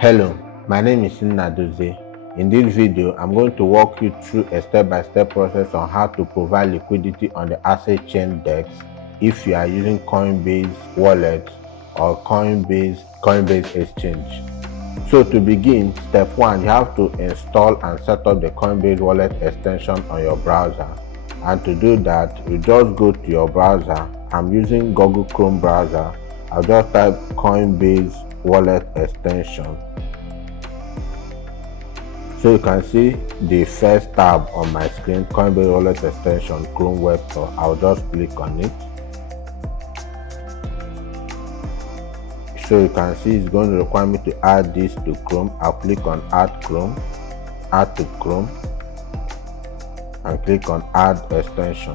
Hello, my name is Nadoze. In this video, I'm going to walk you through a step-by-step process on how to provide liquidity on the asset chain DEX if you are using Coinbase Wallet or Coinbase Exchange. So to begin, step 1, you have to install and set up the Coinbase Wallet extension on your browser. And to do that, you just go to your browser. I'm using Google Chrome browser. I'll just type Coinbase Wallet extension. So you can see the first tab on my screen, Coinbase Wallet extension, Chrome web store. I'll just click on it. So you can see it's going to require me to add this to Chrome. I'll click on add to Chrome, and click on add extension.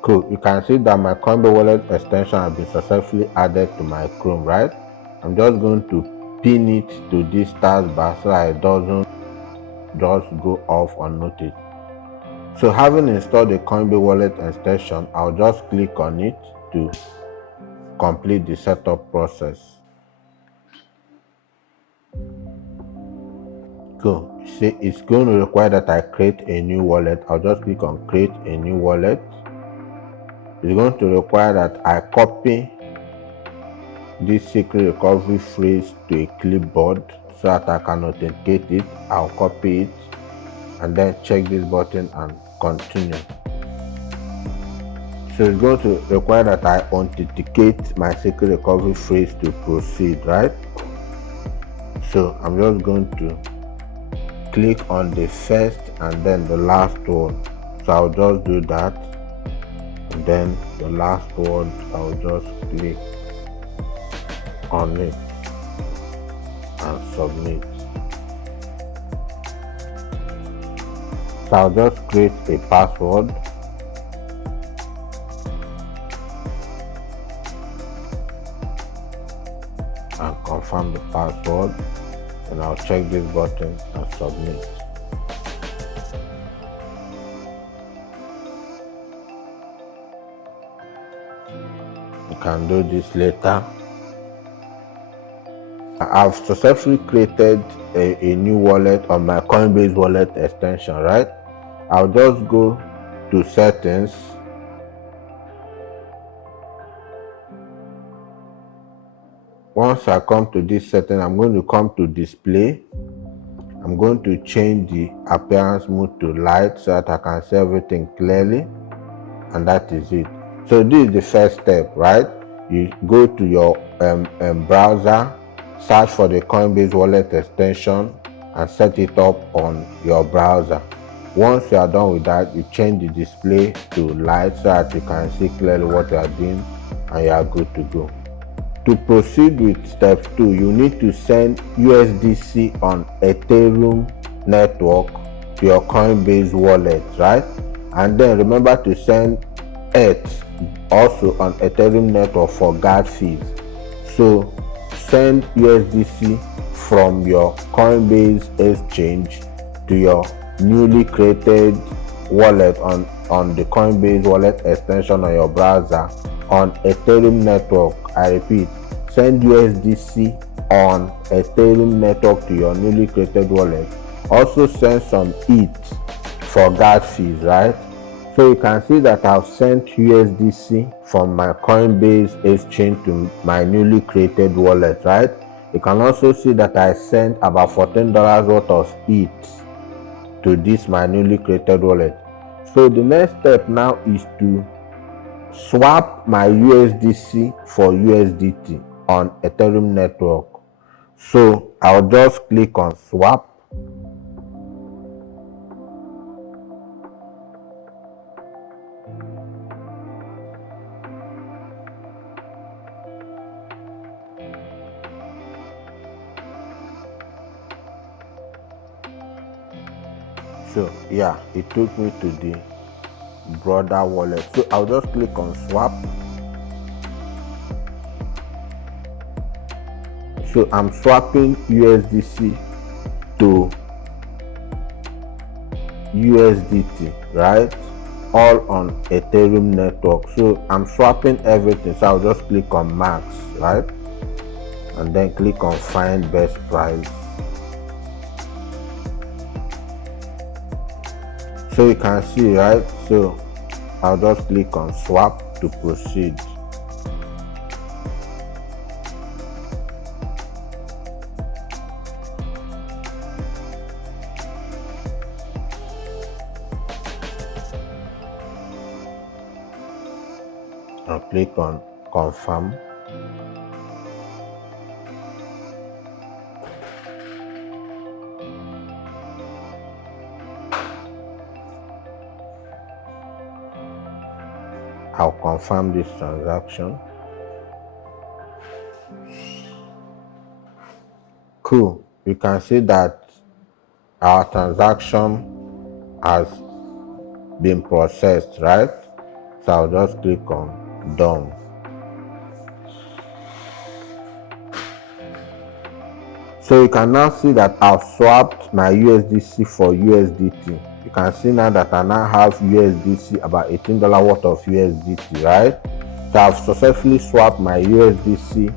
Cool. You can see that my Coinbase Wallet extension has been successfully added to my Chrome, right? I'm just going to pin it to this taskbar so that it doesn't just go off unnoticed. So having installed the Coinbase Wallet extension, I'll just click on it to complete the setup process. Cool. See, it's going to require that I create a new wallet. I'll just click on create a new wallet. It's going to require that I copy this secret recovery phrase to a clipboard so that I can authenticate it. I'll copy it and then check this button and continue. So it's going to require that I authenticate my secret recovery phrase to proceed, right? So I'm just going to click on the first and then the last one. So I'll just do that, and then the last one I'll just click on it and submit. So I'll just create a password and confirm the password, and I'll check this button and submit. You can do this later. I've successfully created a new wallet on my Coinbase Wallet extension, right? I'll just go to settings, once I come to this setting, I'm going to come to display. I'm going to change the appearance mode to light so that I can see everything clearly, and that is it. So this is the first step, right? You go to your browser, search for the Coinbase Wallet extension and set it up on your browser. Once you are done with that, you change the display to light so that you can see clearly what you are doing, and you are good to go. To proceed with step 2, you need to send USDC on Ethereum Network to your Coinbase wallet, right? And then remember to send ETH also on Ethereum Network for gas fees. So send USDC from your Coinbase Exchange to your newly created wallet on the Coinbase Wallet extension on your browser on Ethereum Network. I repeat, send USDC on Ethereum Network to your newly created wallet. Also send some ETH for gas fees, right? So you can see that I've sent USDC from my Coinbase Exchange to my newly created wallet, right? You can also see that I sent about $14 worth of ETH to this my newly created wallet. So the next step now is to swap my USDC for USDT on Ethereum Network. So I'll just click on swap. So yeah, it took me to the brother wallet. So I'll just click on swap. So I'm swapping USDC to USDT, right? all on Ethereum network. So I'm swapping everything, so I'll just click on max, right, and then click on find best price. So you can see, right, so I'll just click on swap to proceed. I'll click on confirm. I'll confirm this transaction. Cool. You can see that our transaction has been processed, right? So I'll just click on done. So you can now see that I've swapped my USDC for USDT. You can see now that I now have USDC, about $18 worth of USDT, right? So I've successfully swapped my USDC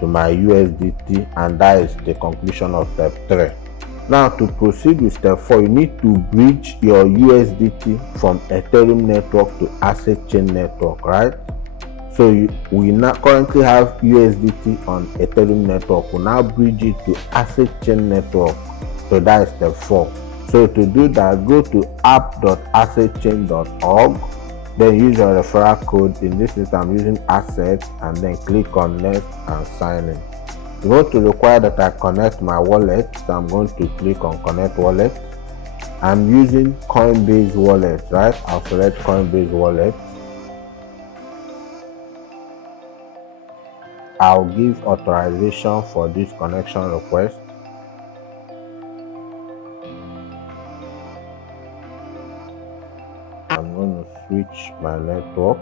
to my USDT, and that is the conclusion of step 3. Now to proceed with step 4, you need to bridge your USDT from Ethereum network to cNGN network, right? So we now currently have USDT on Ethereum network. We'll now bridge it to cNGN network. So that is step 4. So to do that, go to app.cNGN.org, then use your referral code. In this instance, I'm using assets, and then click on next and sign in. You want to require that I connect my wallet, so I'm going to click on connect wallet. I'm using Coinbase Wallet, right? I'll select Coinbase Wallet. I'll give authorization for this connection request. I'm going to switch my network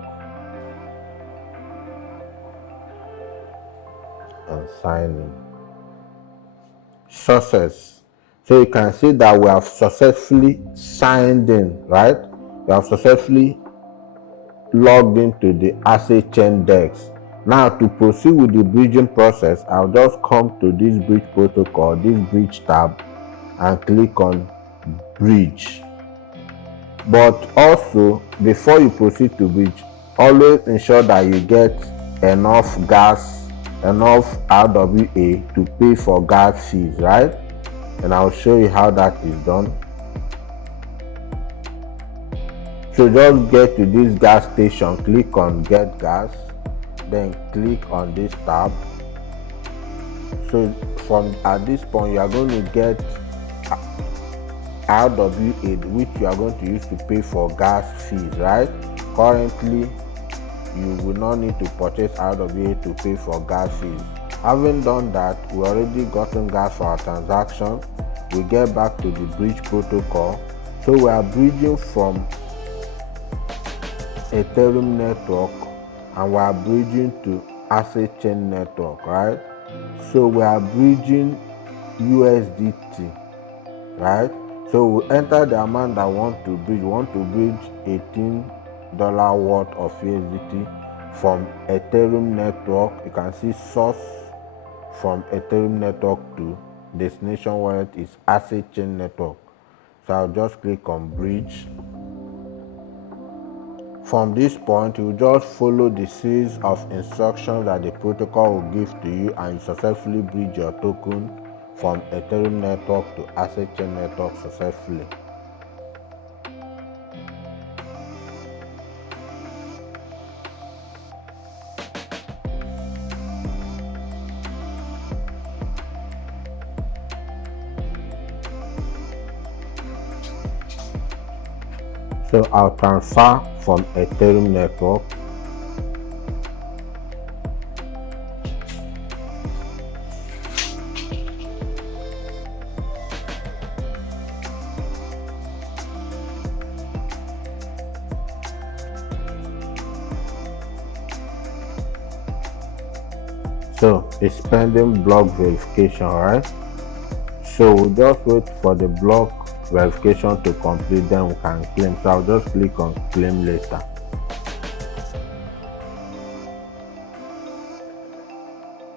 and sign in. Success. So you can see that we have successfully signed in, right? We have successfully logged into the cNGN DEX. Now to proceed with the bridging process, I'll just come to this bridge protocol, this bridge tab, and click on bridge. But also, before you proceed to bridge, always ensure that you get enough gas, enough RWA to pay for gas fees, right? And I'll show you how that is done. So just get to this gas station, click on get gas, then click on this tab. So from at this point, you are going to get RWA, which you are going to use to pay for gas fees, right? Currently, you will not need to purchase RWA to pay for gas fees. Having done that, we already gotten gas for our transaction. We get back to the bridge protocol. So we are bridging from Ethereum network, and we are bridging to cNGN network, right? So we are bridging USDT, right? So we enter the amount that we want to bridge. We want to bridge $18 worth of USDT from Ethereum network. You can see source from Ethereum network to destination wallet is cNGN network. So I'll just click on bridge. From this point, you just follow the series of instructions that the protocol will give to you, and you successfully bridge your token from Ethereum network to cNGN network successfully. So I'll transfer from Ethereum network. So it's pending block verification, right? So we'll just wait for the block verification to complete, then we can claim. So I'll just click on claim later.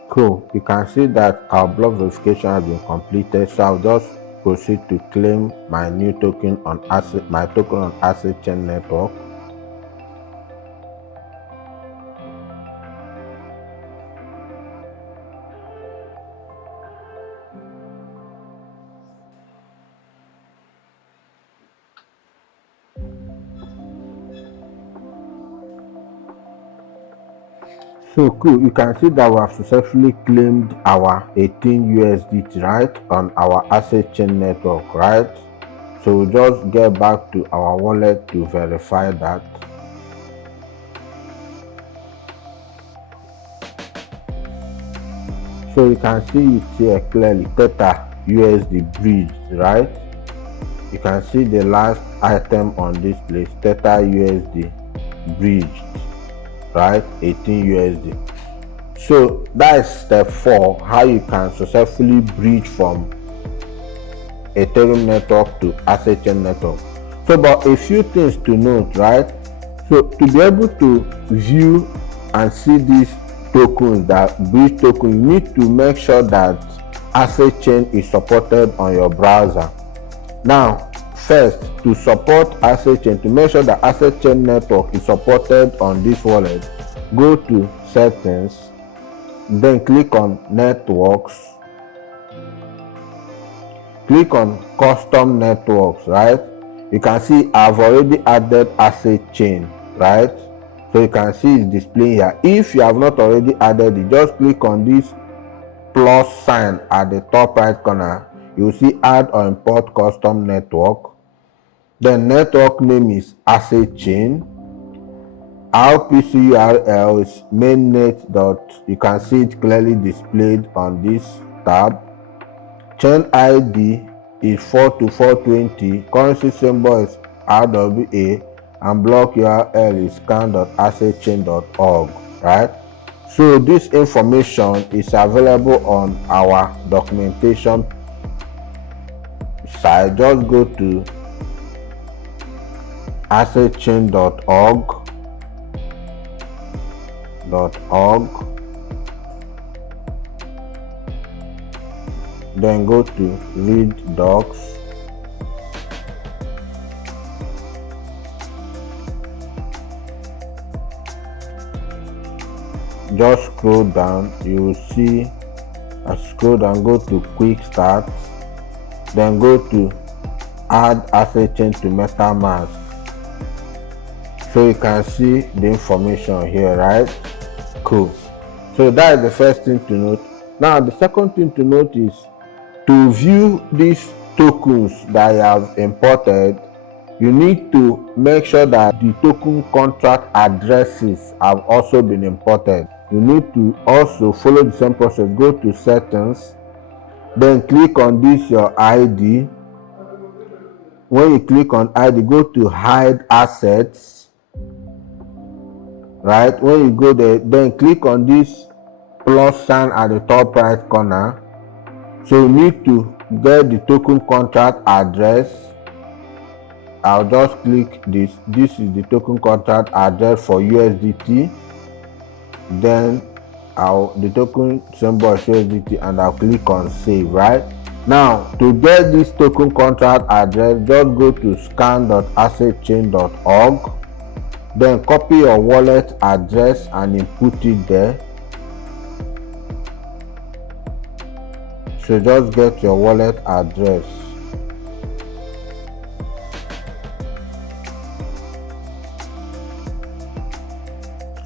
Cool, you can see that our block verification has been completed. So I'll just proceed to claim my new token on my token on cNGN network. So cool, you can see that we have successfully claimed our 18 USDT, right, on our cNGN network, right? So we'll just get back to our wallet to verify that. So you can see it here clearly, Theta USD bridge, right? You can see the last item on this place, Theta USD bridged, right? 18 USD. So that is step 4, how you can successfully bridge from Ethereum network to cNGN network. So but a few things to note, right? So to be able to view and see these tokens, that bridge token, you need to make sure that cNGN is supported on your browser. Now first, to support cNGN, to make sure that cNGN network is supported on this wallet, go to settings, then click on networks, click on custom networks, right? You can see I've already added cNGN, right? So you can see it's displaying here. If you have not already added it, just click on this plus sign at the top right corner. You will see add or import custom network. Then network name is cNGN. RPC URL is mainnet. You can see it clearly displayed on this tab. Chain ID is 42420, currency symbol is RWA, and block URL is scan.cNGN.org, right? So this information is available on our documentation site. Just go to cNGN.org, then go to read docs. Just scroll down, you will see, scroll down, go to quick start, then go to add cNGN to MetaMask. So you can see the information here, right? Cool. So that is the first thing to note. Now the second thing to note is to view these tokens that you have imported, you need to make sure that the token contract addresses have also been imported. You need to also follow the same process. Go to settings, then click on this your ID. When you click on ID, go to hide assets, right? When you go there, then click on this plus sign at the top right corner. So you need to get the token contract address. I'll just click this. This is the token contract address for USDT. Then the token symbol is USDT, and I'll click on save, right? Now to get this token contract address, just go to scan.cNGN.org, then copy your wallet address and input it there. So just get your wallet address.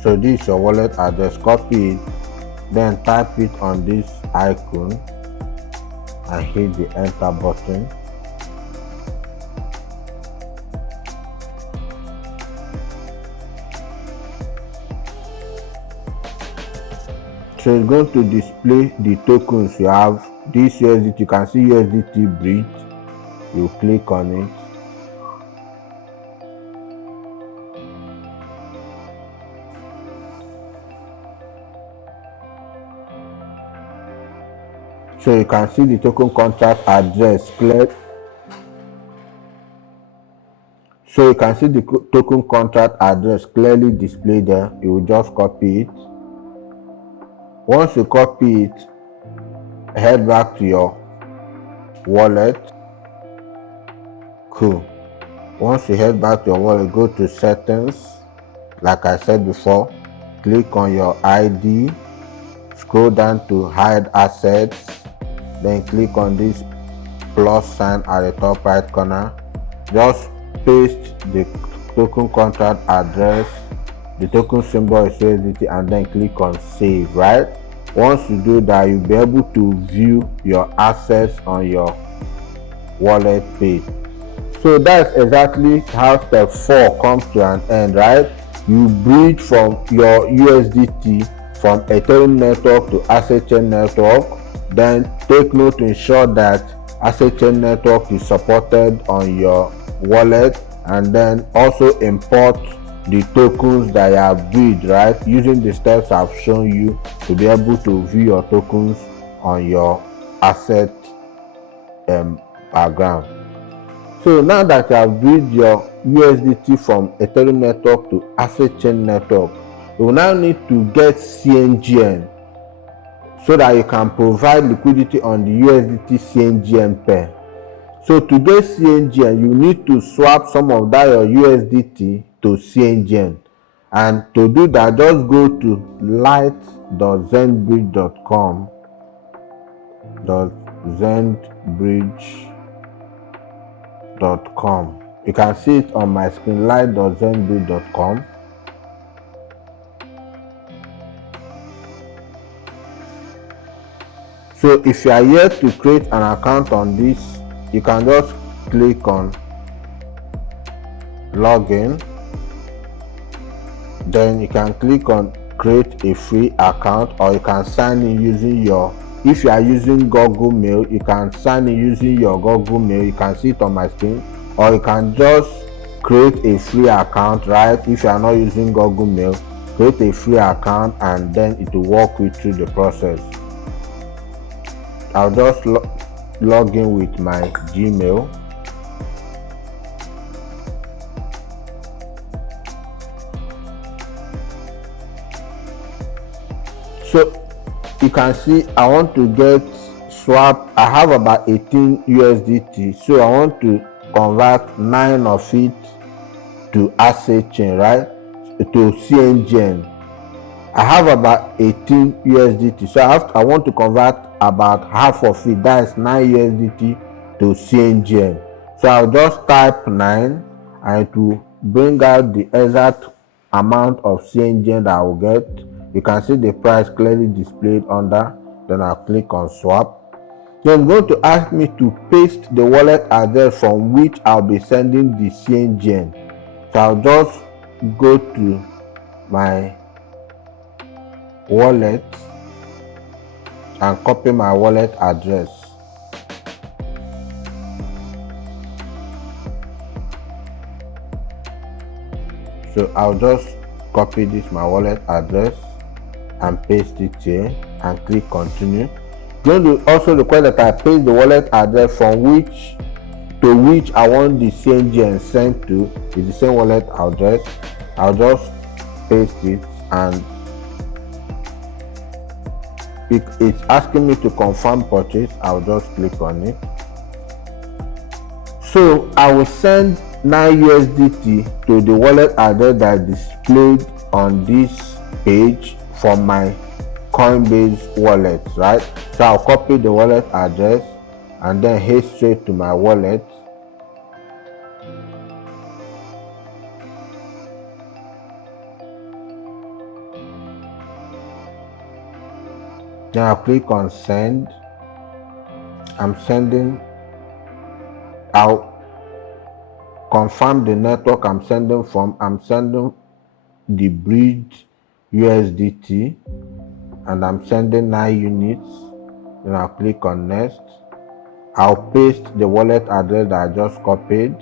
So this is your wallet address. Copy it, then type it on this icon and hit the enter button. So it's going to display the tokens you have. This USDT, you can see USDT bridge. You click on it. So you can see the token contract address clear. So you can see the token contract address clearly displayed there. You will just copy it. Once you copy it, head back to your wallet. Cool. Once you head back to your wallet, go to settings. Like I said before, click on your ID, scroll down to hide assets, then click on this plus sign at the top right corner. Just paste the token contract address, the token symbol is USDT, and then click on save. Right, once you do that, you'll be able to view your assets on your wallet page. So that's exactly how step 4 comes to an end. Right, you bridge from your USDT from Ethereum Network to cNGN Network. Then take note to ensure that cNGN Network is supported on your wallet, and then also import the tokens that you have bridged, right, using the steps I've shown you to be able to view your tokens on your asset background. So now that you have bridged your USDT from Ethereum Network to cNGN Network, you will now need to get cNGN so that you can provide liquidity on the USDT cNGN pair. So to get cNGN, you need to swap some of that your USDT to cNGN. And to do that, just go to light.zenbridge.com. You can see it on my screen, light.zenbridge.com. So if you are yet to create an account on this, you can just click on login. Then you can click on create a free account, or you can sign in using your, if you are using Google Mail, you can sign in using your Google Mail. You can see it on my screen, or you can just create a free account. Right, if you are not using Google Mail, create a free account and then it will walk you through the process. I'll just log in with my Gmail. So you can see I want to get swap. I have about 18 USDT, so I want to convert 9 of it to asset chain, right, to cNGN. I have about 18 USDT, so I want to convert about half of it, that is 9 USDT, to cNGN. So I'll just type 9 and it will bring out the exact amount of cNGN that I will get. You can see the price clearly displayed under. Then I'll click on swap. Then it's going to ask me to paste the wallet address from which I'll be sending the cNGN. So I'll just go to my wallet and copy my wallet address. So I'll just copy this my wallet address and paste it here and click continue. Going to also require that I paste the wallet address from which I want the cNGN sent to. Is the same wallet address. I'll just paste it, and it's asking me to confirm purchase. I'll just click on it. So I will send 9 USDT to the wallet address that is displayed on this page from my Coinbase wallet, right? So I'll copy the wallet address and then head straight to my wallet. Then I'll click on send. I'm sending. I'll confirm the network I'm sending from. I'm sending the bridge USDT and I'm sending 9 units. Then I'll click on next. I'll paste the wallet address that I just copied.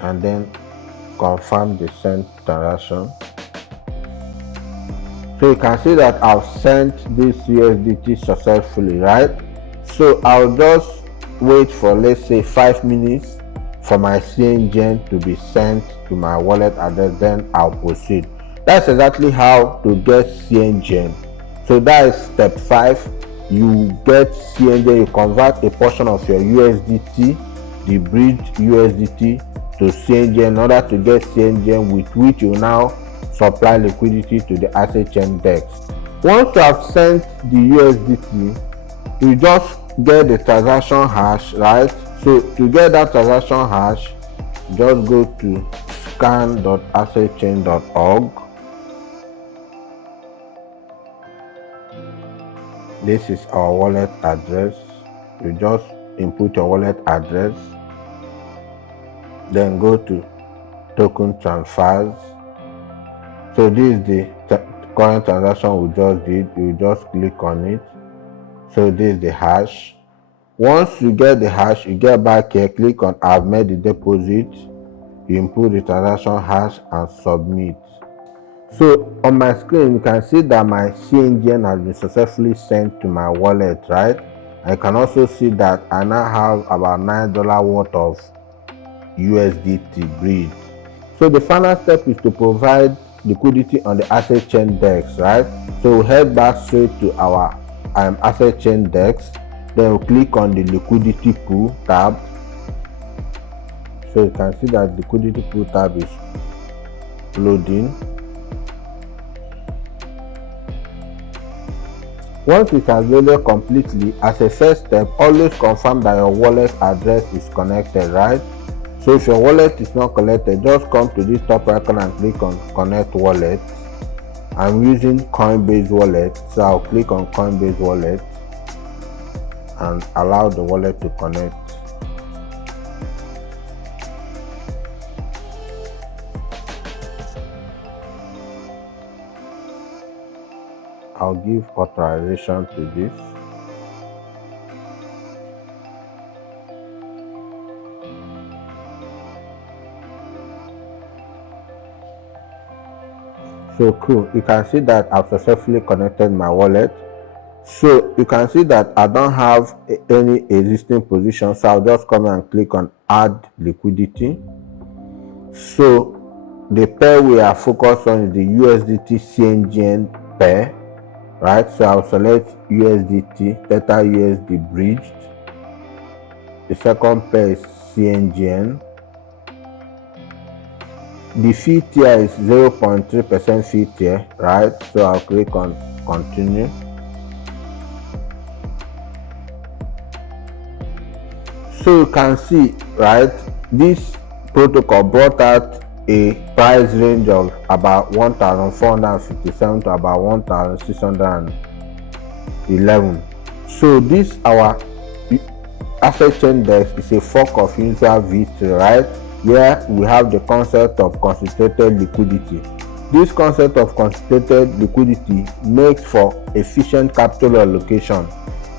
And then confirm the sent transaction. So you can see that I've sent this USDT successfully, right? So I'll just wait for, let's say, 5 minutes for my cNGN to be sent to my wallet address, then I'll proceed. That's exactly how to get cNGN. So that is step 5. You get cNGN, you convert a portion of your USDT, the bridged USDT, to cNGN in order to get cNGN, with which you now supply liquidity to the asset chain DEX. Once you have sent the USDT, you just get the transaction hash, right? So to get that transaction hash, just go to scan.assetchain.org. This is our wallet address. You just input your wallet address, then go to token transfers. So this is the current transaction we just did. You just click on it. So this is the hash. Once you get the hash, you get back here, click on I've made the deposit, you input the transaction hash and submit. So on my screen, you can see that my cNGN has been successfully sent to my wallet, right? I can also see that I now have about $9 worth of USDT bridge. So the final step is to provide liquidity on the asset chain DEX, right? So we'll head back straight to our asset chain DEX. Then we'll click on the liquidity pool tab. So you can see that liquidity pool tab is loading. Once it has loaded completely, as a first step, always confirm that your wallet address is connected, right? So if your wallet is not connected, just come to this top icon and click on connect wallet. I'm using Coinbase Wallet, so I'll click on Coinbase Wallet and allow the wallet to connect. I'll give authorization to this. So cool, you can see that I've successfully connected my wallet. So you can see that I don't have any existing position, so I'll just come and click on add liquidity. So the pair we are focused on is the USDT cNGN pair, right? So I'll select USDT Theta USD bridged. The second pair is cNGN. The fee tier is 0.3% fee tier, right? So I'll click on continue. So you can see, right, this protocol brought out a price range of about 1,457 to about 1,611. So this our asset chain DEX is a fork of usual V3, right, where we have the concept of concentrated liquidity. This concept of concentrated liquidity makes for efficient capital allocation.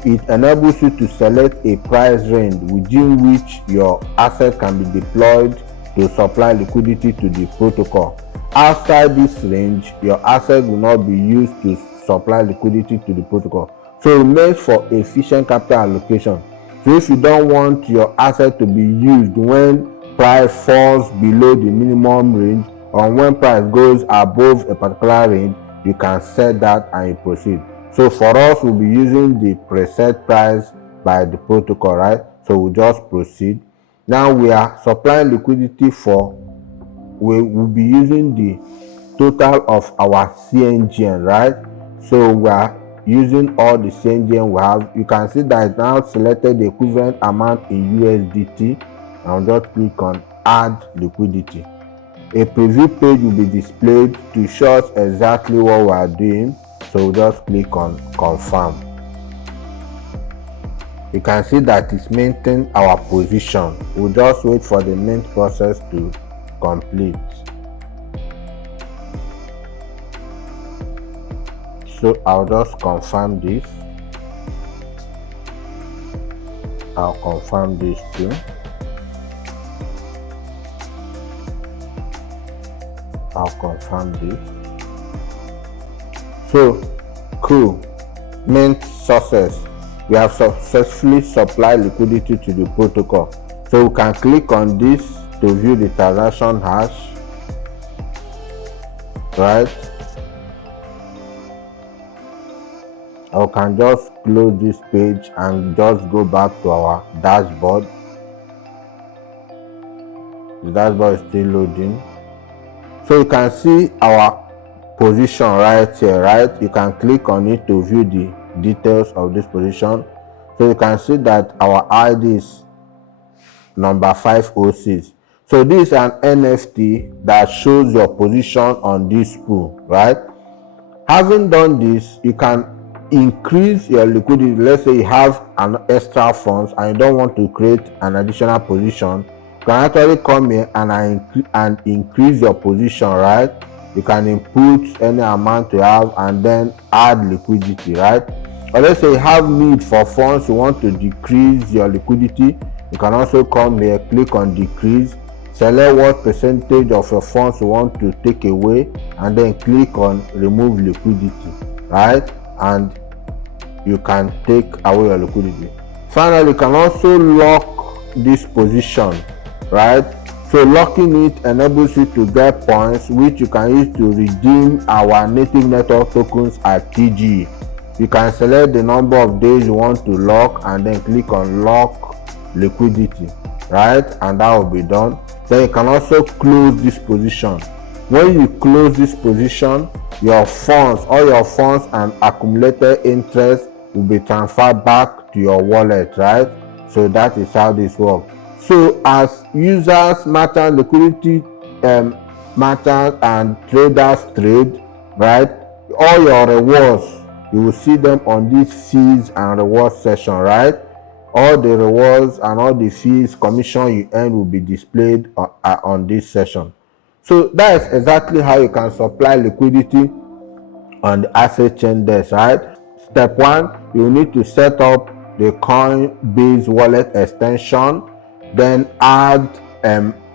It enables you to select a price range within which your asset can be deployed to supply liquidity to the protocol. Outside this range, your asset will not be used to supply liquidity to the protocol. So it makes for efficient capital allocation. So if you don't want your asset to be used when price falls below the minimum range, or when price goes above a particular range, you can set that and you proceed. So for us, we'll be using the preset price by the protocol, right? So we'll just proceed. Now we are supplying liquidity for, we will be using the total of our cNGN, right? So we are using all the cNGN we have. You can see that it now selected the equivalent amount in USDT. I'll just click on add liquidity. A preview page will be displayed to show us exactly what we are doing. So we'll just click on confirm. You can see that it's maintained our position. We'll just wait for the mint process to complete. So I'll just confirm this. I'll confirm this too. I'll confirm this. So cool, mint success. We have successfully supplied liquidity to the protocol. So we can click on this to view the transaction hash, right? I can just close this page and just go back to our dashboard. The dashboard is still loading. So you can see our position right here, right? You can click on it to view the details of this position. So you can see that our ID is number 506. So this is an NFT that shows your position on this pool, right? Having done this, you can increase your liquidity. Let's say you have an extra funds and you don't want to create an additional position, you can actually come here and increase your position, right? You can input any amount you have and then add liquidity, right? Or let's say you have need for funds, you want to decrease your liquidity, you can also come here, click on decrease, select what percentage of your funds you want to take away, and then click on remove liquidity, right? And you can take away your liquidity. Finally, you can also lock this position, right? So locking it enables you to get points which you can use to redeem our native network tokens at TGE. You can select the number of days you want to lock and then click on lock liquidity, right? And that will be done. Then you can also close this position. When you close this position, your funds, all your funds and accumulated interest will be transferred back to your wallet, right? So that is how this works. So as users, merchants, liquidity merchants and traders trade, right, all your rewards, you will see them on this fees and rewards section, right? All the rewards and all the fees, commission you earn will be displayed on this session. So that is exactly how you can supply liquidity on the asset chain desk, right? Step one, you need to set up the Coinbase Wallet extension, then add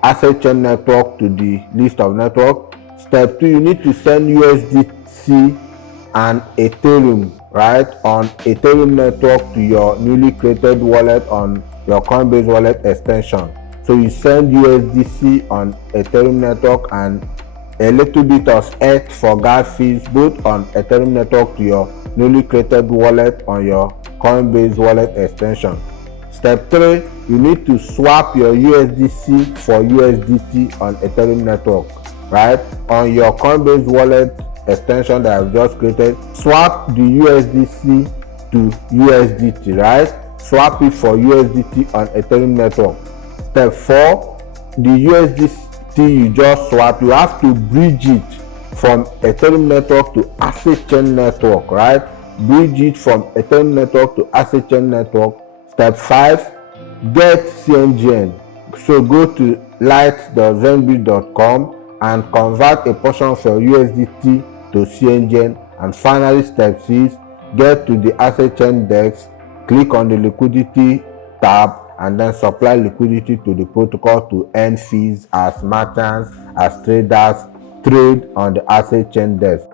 asset chain network to the list of network. Step two, you need to send USDC and Ethereum, right, on Ethereum network to your newly created wallet on your Coinbase Wallet extension. So you send USDC on Ethereum network and a little bit of ETH for gas fees both on Ethereum network to your newly created wallet on your Coinbase Wallet extension. Step 3, you need to swap your USDC for USDT on Ethereum network, right? On your Coinbase Wallet extension that I've just created, swap the USDC to USDT, right? Swap it for USDT on Ethereum network. Step 4, the USDT you just swap, you have to bridge it from Ethereum network to asset chain network, right? Bridge it from Ethereum network to asset chain network. Step 5, get cNGN. So go to light.zenbit.com and convert a portion of your USDT to cNGN. And finally, step 6, get to the asset chain desk, click on the liquidity tab, and then supply liquidity to the protocol to earn fees as merchants, as traders trade on the asset chain desk.